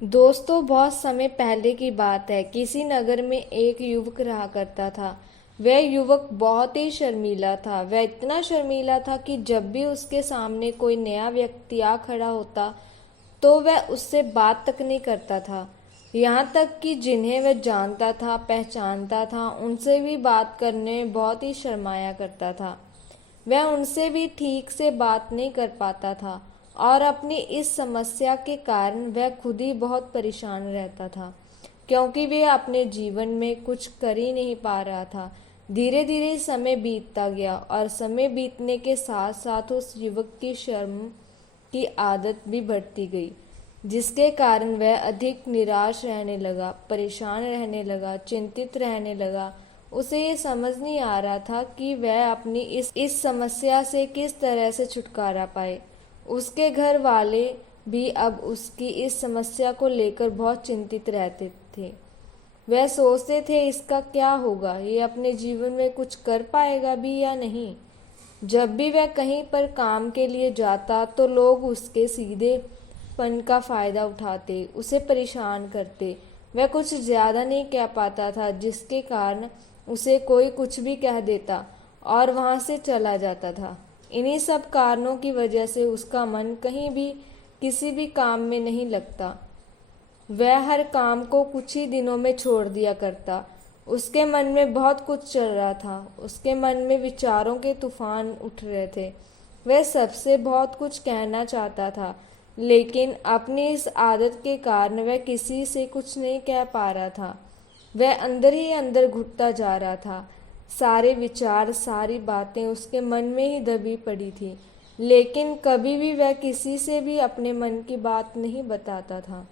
दोस्तों, बहुत समय पहले की बात है। किसी नगर में एक युवक रहा करता था। वह युवक बहुत ही शर्मीला था। वह इतना शर्मीला था कि जब भी उसके सामने कोई नया व्यक्ति आ खड़ा होता तो वह उससे बात तक नहीं करता था। यहाँ तक कि जिन्हें वह जानता था, पहचानता था, उनसे भी बात करने में बहुत ही शर्माया करता था। वह उनसे भी ठीक से बात नहीं कर पाता था और अपनी इस समस्या के कारण वह खुद ही बहुत परेशान रहता था, क्योंकि वह अपने जीवन में कुछ कर ही नहीं पा रहा था। धीरे धीरे समय बीतता गया और समय बीतने के साथ साथ उस युवक की शर्म की आदत भी बढ़ती गई, जिसके कारण वह अधिक निराश रहने लगा, परेशान रहने लगा, चिंतित रहने लगा। उसे ये समझ नहीं आ रहा था कि वह अपनी इस समस्या से किस तरह से छुटकारा पाए। उसके घर वाले भी अब उसकी इस समस्या को लेकर बहुत चिंतित रहते थे। वह सोचते थे इसका क्या होगा, ये अपने जीवन में कुछ कर पाएगा भी या नहीं। जब भी वह कहीं पर काम के लिए जाता तो लोग उसके सीधेपन का फायदा उठाते, उसे परेशान करते। वह कुछ ज्यादा नहीं कह पाता था, जिसके कारण उसे कोई कुछ भी कह देता और वहां से चला जाता था। इन्हीं सब कारणों की वजह से उसका मन कहीं भी किसी भी काम में नहीं लगता। वह हर काम को कुछ ही दिनों में छोड़ दिया करता। उसके मन में बहुत कुछ चल रहा था। उसके मन में विचारों के तूफान उठ रहे थे। वह सबसे बहुत कुछ कहना चाहता था, लेकिन अपनी इस आदत के कारण वह किसी से कुछ नहीं कह पा रहा था। वह अंदर ही अंदर घुटता जा रहा था। सारे विचार, सारी बातें उसके मन में ही दबी पड़ी थी, लेकिन कभी भी वह किसी से भी अपने मन की बात नहीं बताता था।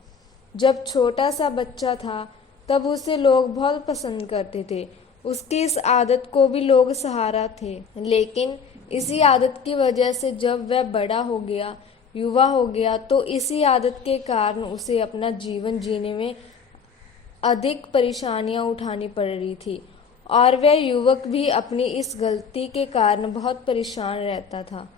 जब छोटा सा बच्चा था तब उसे लोग बहुत पसंद करते थे। उसकी इस आदत को भी लोग सहारा थे, लेकिन इसी आदत की वजह से जब वह बड़ा हो गया, युवा हो गया, तो इसी आदत के कारण उसे अपना जीवन जीने में अधिक परेशानियां उठानी पड़ रही थी और वह युवक भी अपनी इस गलती के कारण बहुत परेशान रहता था।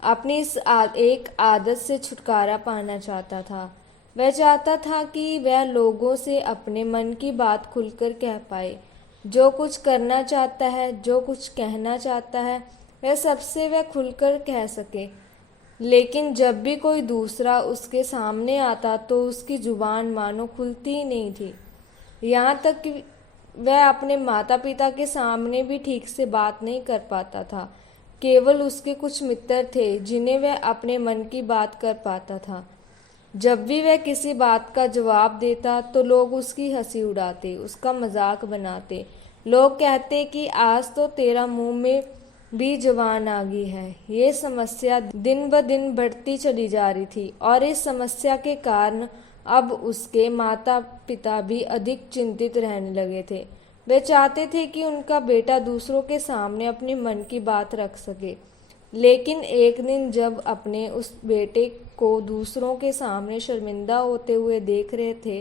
अपनी इस एक आदत से छुटकारा पाना चाहता था। वह चाहता था कि वह लोगों से अपने मन की बात खुलकर कह पाए। जो कुछ करना चाहता है, जो कुछ कहना चाहता है, वह सबसे वह खुलकर कह सके। लेकिन जब भी कोई दूसरा उसके सामने आता तो उसकी जुबान मानो खुलती ही नहीं थी। यहाँ तक कि वह अपने माता पिता के सामने भी ठीक से बात नहीं कर पाता था। केवल उसके कुछ मित्र थे जिन्हें वह अपने मन की बात कर पाता था। जब भी वह किसी बात का जवाब देता तो लोग उसकी हंसी उड़ाते, उसका मजाक बनाते। लोग कहते कि आज तो तेरा मुंह में भी जवान आ गई है। ये समस्या दिन ब दिन बढ़ती चली जा रही थी और इस समस्या के कारण अब उसके माता पिता भी अधिक चिंतित रहने लगे थे। वे चाहते थे कि उनका बेटा दूसरों के सामने अपने मन की बात रख सके, लेकिन एक दिन जब अपने उस बेटे को दूसरों के सामने शर्मिंदा होते हुए देख रहे थे,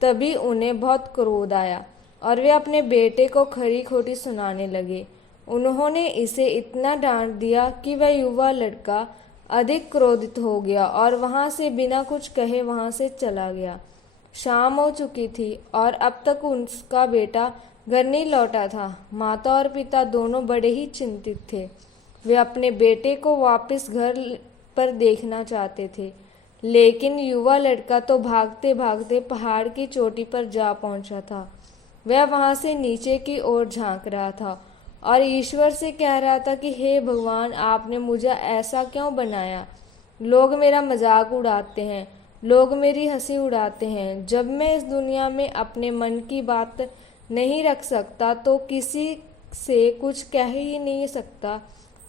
तभी उन्हें बहुत क्रोध आया और वे अपने बेटे को खरी खोटी सुनाने लगे। उन्होंने इसे इतना डांट दिया कि वह युवा लड़का अधिक क्रोधित हो गया और वहां से बिना कुछ कहे वहां से चला गया। शाम हो चुकी थी और अब तक उसका बेटा घर नहीं लौटा था। माता और पिता दोनों बड़े ही चिंतित थे। वे अपने बेटे को वापस घर पर देखना चाहते थे, लेकिन युवा लड़का तो भागते भागते पहाड़ की चोटी पर जा पहुंचा था। वह वहां से नीचे की ओर झांक रहा था और ईश्वर से कह रहा था कि हे भगवान, आपने मुझे ऐसा क्यों बनाया। लोग मेरा मजाक उड़ाते हैं, लोग मेरी हंसी उड़ाते हैं। जब मैं इस दुनिया में अपने मन की बात नहीं रख सकता तो किसी से कुछ कह ही नहीं सकता,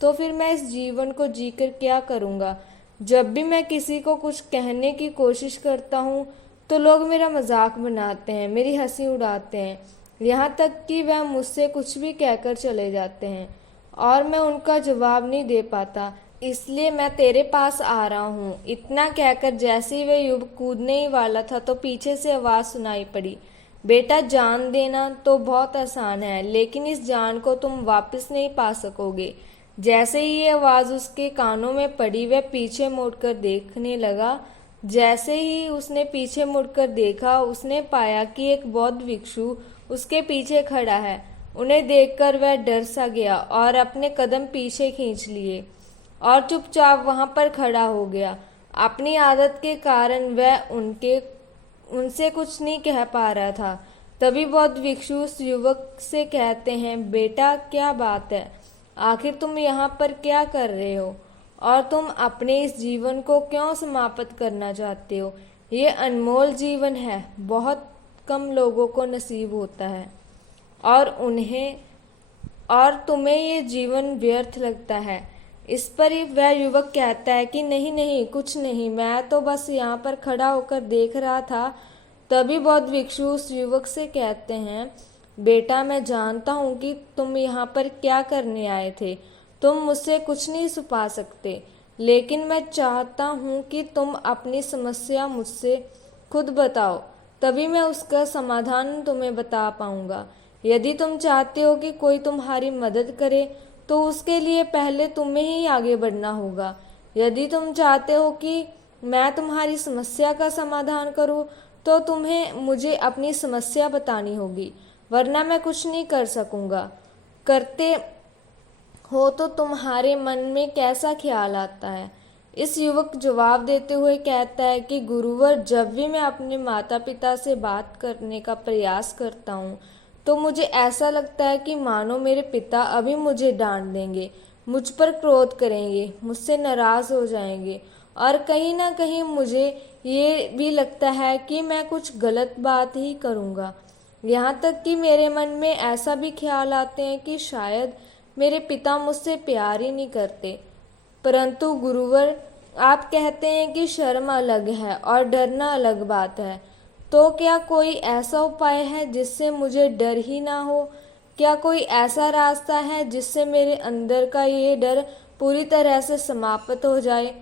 तो फिर मैं इस जीवन को जीकर क्या करूँगा। जब भी मैं किसी को कुछ कहने की कोशिश करता हूँ तो लोग मेरा मजाक बनाते हैं, मेरी हंसी उड़ाते हैं, यहाँ तक कि वह मुझसे कुछ भी कहकर चले जाते हैं और मैं उनका जवाब नहीं दे पाता। इसलिए मैं तेरे पास आ रहा हूँ। इतना कहकर जैसे ही वह युवक कूदने ही वाला था तो पीछे से आवाज सुनाई पड़ी, बेटा, जान देना तो बहुत आसान है, लेकिन इस जान को तुम वापस नहीं पा सकोगे। जैसे ही ये आवाज उसके कानों में पड़ी, वह पीछे मुड़कर देखने लगा जैसे ही उसने पीछे मुड़कर देखा, उसने पाया कि एक बौद्ध भिक्षु उसके पीछे खड़ा है। उन्हें देखकर वह डर सा गया और अपने कदम पीछे खींच लिए और चुपचाप वहां पर खड़ा हो गया। अपनी आदत के कारण वह उनसे कुछ नहीं कह पा रहा था। तभी बौद्ध भिक्षु उस युवक से कहते हैं, बेटा क्या बात है, आखिर तुम यहाँ पर क्या कर रहे हो और तुम अपने इस जीवन को क्यों समाप्त करना चाहते हो। ये अनमोल जीवन है, बहुत कम लोगों को नसीब होता है और तुम्हें ये जीवन व्यर्थ लगता है। इस पर ही वह युवक कहता है कि नहीं नहीं, कुछ नहीं, मैं तो बस यहाँ पर खड़ा होकर देख रहा था। तभी बौद्ध भिक्षु उस युवक से कहते हैं, बेटा मैं जानता हूँ कि तुम यहाँ पर क्या करने आए थे। तुम मुझसे कुछ नहीं छुपा सकते, लेकिन मैं चाहता हूँ कि तुम अपनी समस्या मुझसे खुद बताओ, तभी मैं उसका समाधान तुम्हें बता पाऊंगा। यदि तुम चाहते हो कि कोई तुम्हारी मदद करे, तो उसके लिए पहले तुम्हें ही आगे बढ़ना होगा। यदि तुम चाहते हो कि मैं तुम्हारी समस्या का समाधान करूं, तो तुम्हें मुझे अपनी समस्या बतानी होगी, वरना मैं कुछ नहीं कर सकूंगा। करते हो तो तुम्हारे मन में कैसा ख्याल आता है। इस युवक जवाब देते हुए कहता है कि गुरुवर, जब भी मैं अपने माता पिता से बात करने का प्रयास करता हूँ, तो मुझे ऐसा लगता है कि मानो मेरे पिता अभी मुझे डांट देंगे, मुझ पर क्रोध करेंगे, मुझसे नाराज हो जाएंगे और कहीं ना कहीं मुझे ये भी लगता है कि मैं कुछ गलत बात ही करूँगा। यहाँ तक कि मेरे मन में ऐसा भी ख्याल आते हैं कि शायद मेरे पिता मुझसे प्यार ही नहीं करते। परंतु गुरुवर, आप कहते हैं कि शर्म अलग है और डरना अलग बात है, तो क्या कोई ऐसा उपाय है जिससे मुझे डर ही ना हो? क्या कोई ऐसा रास्ता है जिससे मेरे अंदर का ये डर पूरी तरह से समाप्त हो जाए?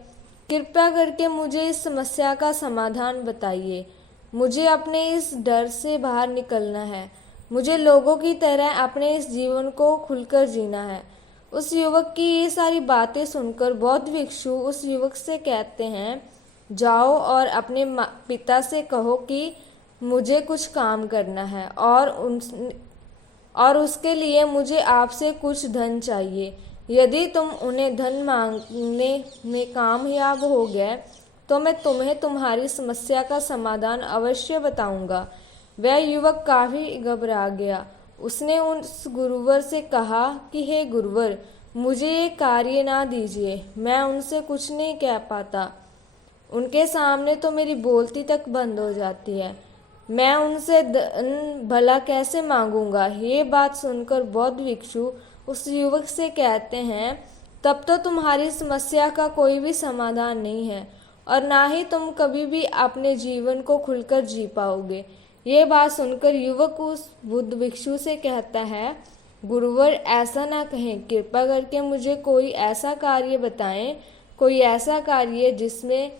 कृपया करके मुझे इस समस्या का समाधान बताइए। मुझे अपने इस डर से बाहर निकलना है। मुझे लोगों की तरह अपने इस जीवन को खुलकर जीना है। उस युवक की ये सारी बातें सुनकर बौद्ध भिक्षु उस युवक से कहते हैं, जाओ और अपने पिता से कहो कि मुझे कुछ काम करना है और उसके लिए मुझे आपसे कुछ धन चाहिए। यदि तुम उन्हें धन मांगने में कामयाब हो गए, तो मैं तुम्हें तुम्हारी समस्या का समाधान अवश्य बताऊंगा। वह युवक काफी घबरा गया। उसने उस गुरुवर से कहा कि हे गुरुवर, मुझे ये कार्य ना दीजिए, मैं उनसे कुछ नहीं कह पाता। उनके सामने तो मेरी बोलती तक बंद हो जाती है। मैं उनसे भला कैसे मांगूंगा। ये बात सुनकर बौद्ध भिक्षु उस युवक से कहते हैं, तब तो तुम्हारी समस्या का कोई भी समाधान नहीं है और ना ही तुम कभी भी अपने जीवन को खुलकर जी पाओगे। ये बात सुनकर युवक उस बुद्ध भिक्षु से कहता है, गुरुवर ऐसा ना कहें, कृपा करके मुझे कोई ऐसा कार्य बताएं, कोई ऐसा कार्य जिसमें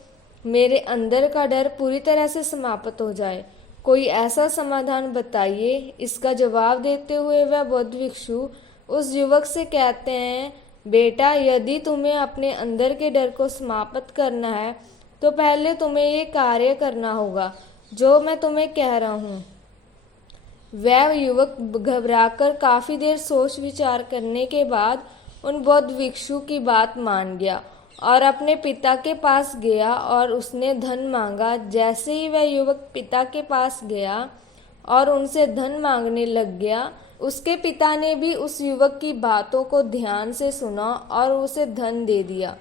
मेरे अंदर का डर पूरी तरह से समाप्त हो जाए। कोई ऐसा समाधान बताइए। इसका जवाब देते हुए वह बौद्ध भिक्षु उस युवक से कहते हैं, बेटा यदि तुम्हें अपने अंदर के डर को समाप्त करना है, तो पहले तुम्हें ये कार्य करना होगा जो मैं तुम्हें कह रहा हूँ। वह युवक घबराकर काफी देर सोच विचार करने के बाद उन बौद्ध भिक्षु की बात मान गया और अपने पिता के पास गया और उसने धन मांगा। जैसे ही वह युवक पिता के पास गया और उनसे धन मांगने लग गया, उसके पिता ने भी उस युवक की बातों को ध्यान से सुना और उसे धन दे दिया।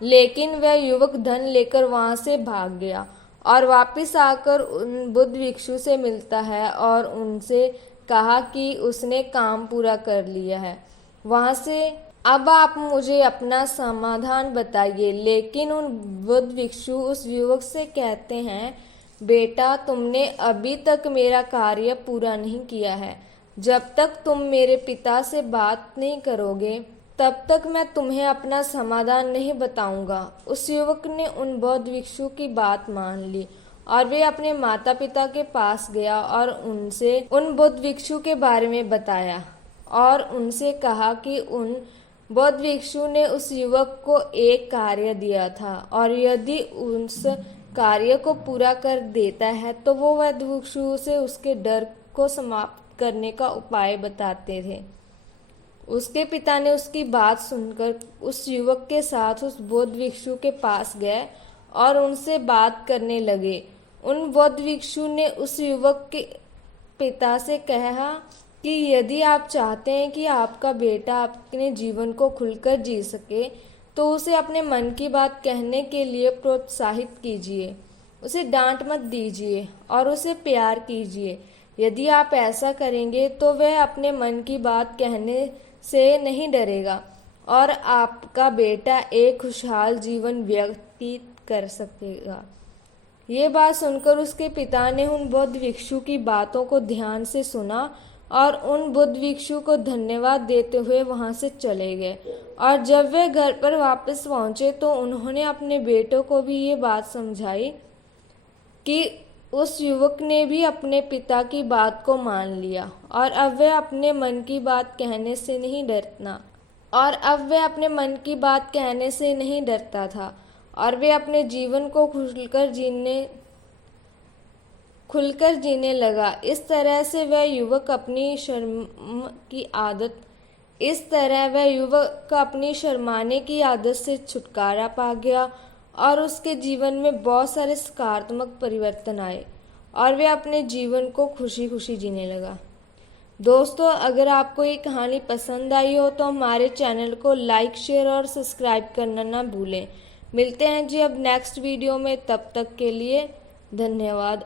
लेकिन वह युवक धन लेकर वहां से भाग गया और वापस आकर उन बुद्ध भिक्षु से मिलता है और उनसे कहा कि उसने काम पूरा कर लिया है। वहां से अब आप मुझे अपना समाधान बताइए। लेकिन उन बुद्ध भिक्षु उस युवक से कहते हैं, बेटा तुमने अभी तक मेरा कार्य पूरा नहीं किया है। जब तक तुम मेरे पिता से बात नहीं करोगे, तब तक मैं तुम्हें अपना समाधान नहीं बताऊंगा। उस युवक ने उन बौद्ध भिक्षु की बात मान ली और वे अपने माता पिता के पास गया और उनसे उन बौद्ध भिक्षु के बारे में बताया और उनसे कहा कि उन बौद्ध भिक्षु ने उस युवक को एक कार्य दिया था और यदि उस कार्य को पूरा कर देता है तो वो वृद्ध भिक्षु उसे उसके डर को समाप्त करने का उपाय बताते थे। उसके पिता ने उसकी बात सुनकर उस युवक के साथ उस बौद्ध भिक्षु के पास गए और उनसे बात करने लगे। उन बौद्ध भिक्षु ने उस युवक के पिता से कहा कि यदि आप चाहते हैं कि आपका बेटा अपने जीवन को खुलकर जी सके तो उसे अपने मन की बात कहने के लिए प्रोत्साहित कीजिए, उसे डांट मत दीजिए और उसे प्यार कीजिए। यदि आप ऐसा करेंगे तो वह अपने मन की बात कहने से नहीं डरेगा और आपका बेटा एक खुशहाल जीवन व्यतीत कर सकेगा। ये बात सुनकर उसके पिता ने उन बौद्ध भिक्षु की बातों को ध्यान से सुना और उन बुद्ध भिक्षु को धन्यवाद देते हुए वहां से चले गए। और जब वे घर पर वापस पहुंचे तो उन्होंने अपने बेटों को भी ये बात समझाई कि उस युवक ने भी अपने पिता की बात को मान लिया और अब वह अपने मन की बात कहने से नहीं डरता था और वे अपने जीवन को खुलकर जीने लगा। इस तरह वह युवक अपनी शर्माने की आदत से छुटकारा पा गया और उसके जीवन में बहुत सारे सकारात्मक परिवर्तन आए और वे अपने जीवन को खुशी खुशी जीने लगा। दोस्तों, अगर आपको ये कहानी पसंद आई हो तो हमारे चैनल को लाइक, शेयर और सब्सक्राइब करना ना भूलें। मिलते हैं जी अब नेक्स्ट वीडियो में, तब तक के लिए धन्यवाद।